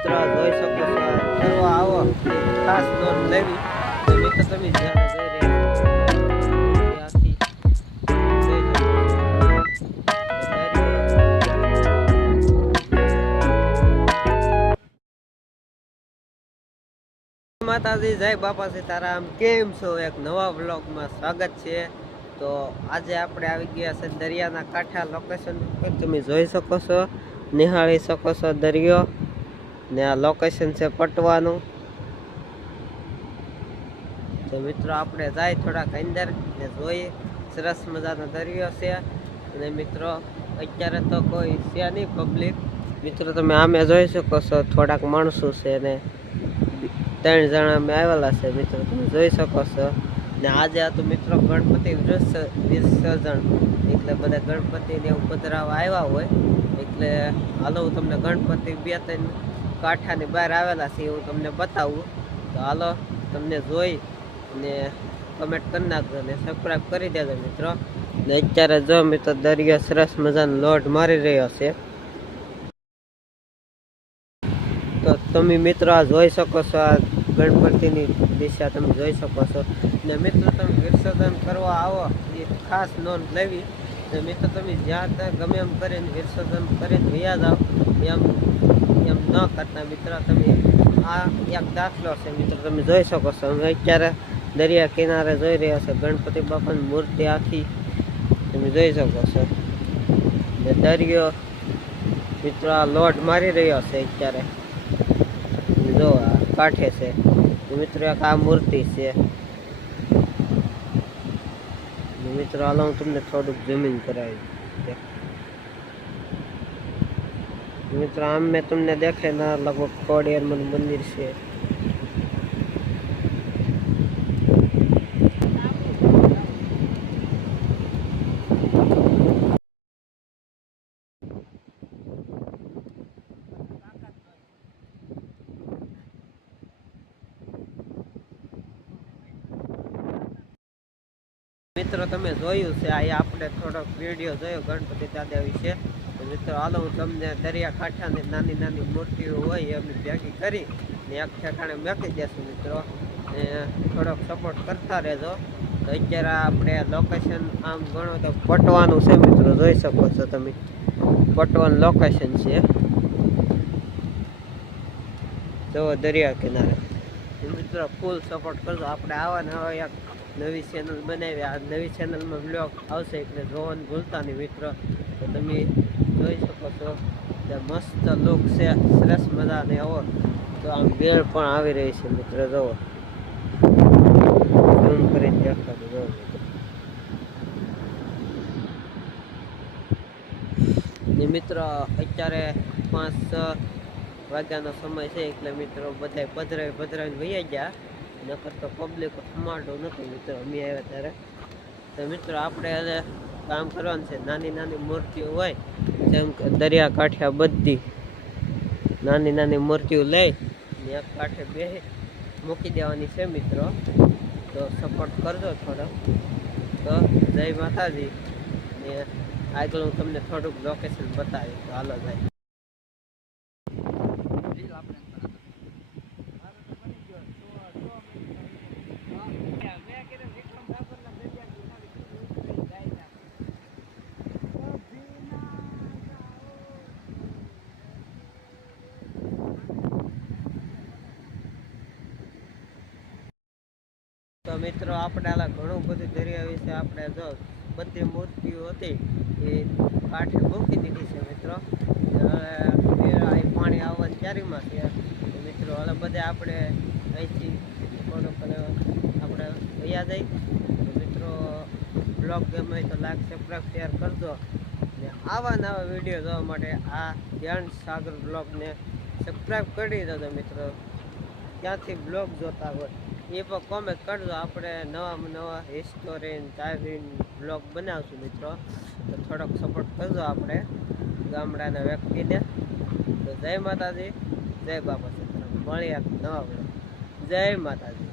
મિત્રો જોઈ શકો છો. ફરવા આવો ખાસ નોંધ લેવી. તો તમે જ્યારે. માતાજી, જય બાપા સીતારામ. કેમ છો? એક નવા વ્લોગમાં સ્વાગત છે. તો આજે આપણે આવી ગયા છે દરિયાના કાંઠા લોકેશન ઉપર. તમે જોઈ શકો છો, નિહાળી શકો છો દરિયો. ને આ લોકેશન છે પટવાનું. તો મિત્રો, આપણે જાય થોડાક અંદર ને જોઈએ. સરસ મજાનો દરિયો છે. અને મિત્રો, અત્યારે તો કોઈ છે નહીં પબ્લિક મિત્રો, તમે આમે જોઈ શકો છો, થોડાક માણસો છે ને ત્રણ જણા અમે આવેલા છે, મિત્રો. તમે જોઈ શકો છો. ને આજે હતું મિત્રો ગણપતિ વિસર્જ- વિસર્જન. એટલે બધા ગણપતિને એવું આવ્યા હોય. એટલે હાલો હું તમને ગણપતિ બે ત્રણ કાંઠાની બહાર આવેલા છે એવું તમને બતાવું. તો હાલો, તમને જોઈ અને કમેન્ટ કરી નાખજો ને સબસ્ક્રાઈબ કરી દેજો મિત્રો. ને અત્યારે જો મિત્રો દરિયો સરસ મજાનો લોટ મારી રહ્યો છે. તો તમે મિત્રો આ જોઈ શકો છો, આ ગણપતિની દિશા તમે જોઈ શકો છો. ને મિત્રો તમે વિસર્જન કરવા આવો, એ ખાસ નોંધ લેવી. ને તો તમે જ્યાં ત્યાં ગમે એમ કરીને વિસર્જન કરીને વયા જાઓ, એમ એમ ન કરતા. મિત્રો, તમે આ એક દાખલો છે, મિત્રો, તમે જોઈ શકો છો. અમે અત્યારે દરિયા કિનારે જોઈ રહ્યા છે, ગણપતિ બાપાની મૂર્તિ આખી. તમે જોઈ શકો છો. દરિયો, મિત્રો, આ લોટ મારી રહ્યો છે અત્યારે. જો કાંઠે છે. મિત્રો, એક આ મૂર્તિ છે. મિત્રો, હાલ હું તમને થોડુંક જમીન કરાવી મિત્ર, આમ મેં તમને દેખે ના, લગભગ ખોડિયારનું મંદિર છે. મિત્રો, તમે જોયું છે, આ આપણે થોડોક વીડિયો જોયો ગણપતિ દાદા વિશે તો મિત્રો, હાલો હું તમને દરિયા કાંઠાની નાની નાની મૂર્તિઓ હોય એમની ભેગી કરી ને એક ઠેકાણે મૂકી દેશું મિત્રો. ને થોડોક સપોર્ટ કરતા રહેજો. તો અત્યારે આપણે લોકેશન આમ ગણો તો પટવાનું છે મિત્રો, જોઈ શકો છો તમે. પટવાનું લોકેશન છે. જો દરિયા કિનારે. મિત્રો ફૂલ સપોર્ટ કરજો. આપણે આવા નવા એક નવી ચેનલ બનાવી. આ નવી ચેનલમાં બ્લોગ આવશે એટલે જોવાનું ભૂલતા નહીં મિત્રો. તો તમે જોઈ શકો છો કે મસ્ત લુક છે. સરસ મજાને આવો. તો આમ બેળ પણ આવી રહી છે મિત્રો જુઓ ઝૂમ કરીને અત્યારે પાંચ વાગ્યાનો સમય છે એટલે મિત્રો બધા પધરાવી પધરાવીને વૈયા ગયા. નકર તો પબ્લિક હમાડો નહોતું મિત્રો, અમે આવ્યા ત્યારે. તો મિત્રો આપણે હવે કામ કરવાનું છે. નાની નાની મૂર્તિઓ હોય, જેમ કે દરિયા કાંઠે બધી નાની નાની મૂર્તિઓ લઈ ને એક કાંઠે બે મૂકી દેવાની છે મિત્રો. તો સપોર્ટ કરજો થોડો. તો જય માતાજી. ને આગળ હું તમને થોડુંક લોકેશન બતાવીશ. તો હાલો જાય તો મિત્રો આપણે ઘણું બધું દરિયા વિશે આપણે જો બધી મૂર્તિઓ હતી એ કાંઠે મૂકી દીધી છે મિત્રો. પાણી આવવાની તૈયારીમાં છે? મિત્રો હવે બધે આપણે અહીંથી આપણે વૈયા જઈ. મિત્રો, બ્લોગ ગમે તો લાઈક, સબસ્ક્રાઈબ, શેર કરજો. ને આવા નવા વીડિયો જોવા માટે આ ધ્યાન સાગર બ્લોગને સબસ્ક્રાઈબ કરી દેજો મિત્રો. ક્યાંથી બ્લોગ જોતા હોય, એ પણ કોમેન્ટ કરજો. આપણે નવા નવા હિસ્ટોરિયન ટ્રાવેલિંગ બ્લોગ બનાવશું મિત્રો. તો થોડોક સપોર્ટ કરજો આપણે ગામડાના વ્યક્તિને. તો જય માતાજી, જય બાબા સીતારામ મળીએ નવા બ્લોગ જય માતાજી.